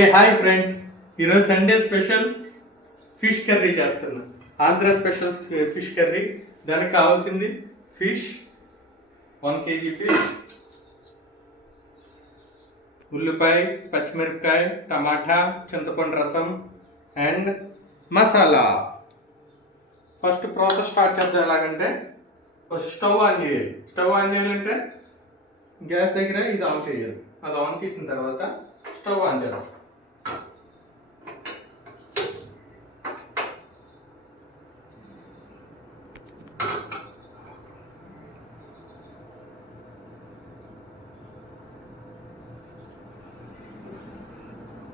ఏ hi friends, ఈరోజు Sunday special fish curry చేస్తున్నా. Andhra special fish curry. దానికి కావాల్సింది ఫిష్ 1 kg ఫిష్, ఉల్లిపాయ, పచ్చిమిరపకాయ, టమాటా, చింతపండు రసం and masala. First process start చేద్దాం. ఎలాగంటే ఫస్ట్ స్టవ్ ఆన్ చేయాలి. స్టవ్ ఆన్ చేయాలంటే గ్యాస్ దగ్గర ఇది ఆన్ చేయాలి. అది ఆన్ చేసిన తర్వాత స్టవ్ ఆన్ చేయాలి.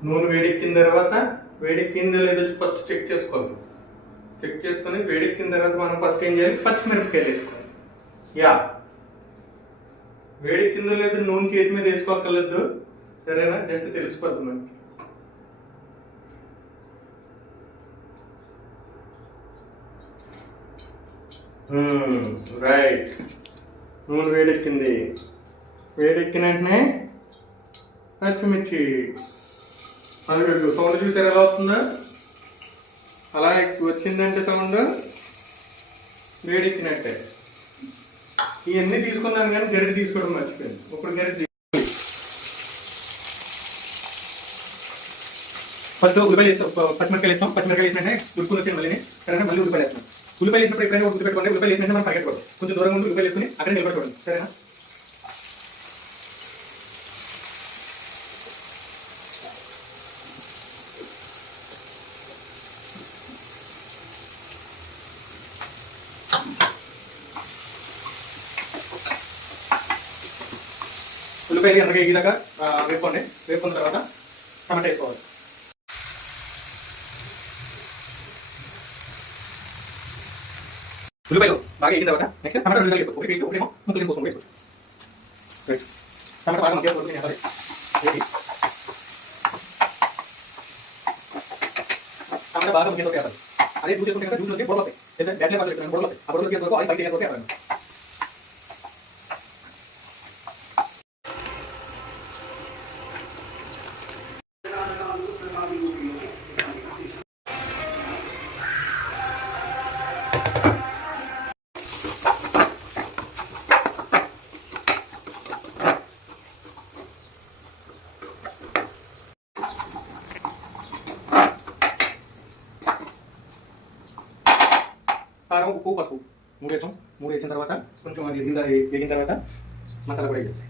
నూనె వేడెక్కిన తర్వాత వేడెక్కిందో లేదో ఫస్ట్ చెక్ చేసుకోవాలి. చెక్ చేసుకొని వేడెక్కిన తర్వాత మనం ఫస్ట్ ఏం చేయాలి, పచ్చిమిరపకాయలు వేసుకోవాలి. వేడెక్కిందో లేదో నూనె చేతి మీద వేసుకోక్కర్లేదు, సరేనా? జస్ట్ తెలిసిపోద్ది మనకి. రైట్, నూనె వేడెక్కింది. వేడెక్కిన వెంటనే పచ్చిమిర్చి. సౌండ్ చూసారు ఎలా వస్తుందా? అలా వచ్చిందంటే సౌండ్ వేడెక్కినట్టే. ఇవన్నీ తీసుకున్నాను కానీ గరిటె తీసుకోవడం మర్చిపోయింది. ఇప్పుడు గరిటె ఫస్ట్ ఉల్లిపాయలు వేస్తాం, పచ్చిమిరకాయలు వేస్తాం. పచ్చిమిరకాయలు వేసినట్టే ఉడుకుని వచ్చి మళ్ళీ సరేనా? మళ్ళీ ఉల్లిపాయలు వేస్తాం. ఉల్లిపాయలు వేసినప్పుడు ఎప్పుడైనా గుర్తుపెట్టుకోండి, ఉల్లిపాయలు వేసినట్టు మనం పరిగెట్టుకోండి. కొంచెం దూరంగా ఉండి ఉల్లిపాయలు వేసుకుని అక్కడ నిలబడుకోండి, సరేనా? ఉల్లిపాయలు ఎంతగా ఎగిదాకా వేసుకోండి. వేసుకున్న తర్వాత టమాటా వేసుకోవాలి. ఉల్లిపాయలు బాగా ఎగిన తర్వాత నెక్స్ట్ టమాటా ఉల్లిపాయలు వేసుకో. ఒకటి వేసి ఒకటేమో ముక్కలు కోసం వేసుకో. టమాటా బాగా మంచిగా టమాటా బాగా ముఖ్యంగా వేయాలి. అదే జ్యూస్ చేసుకుంటే జ్యూస్ వచ్చి బొడలు వస్తాయి. బ్యాట్లే బాగా బొడలు వస్తాయి. ఆ బొడలు వరకు అది బయట వేయాలి. కారం, ఉప్పు, పసుపు 3 వేసాం. 3 వేసిన తర్వాత కొంచెం అది వేగిన తర్వాత మసాలా కూడా వేయాలి.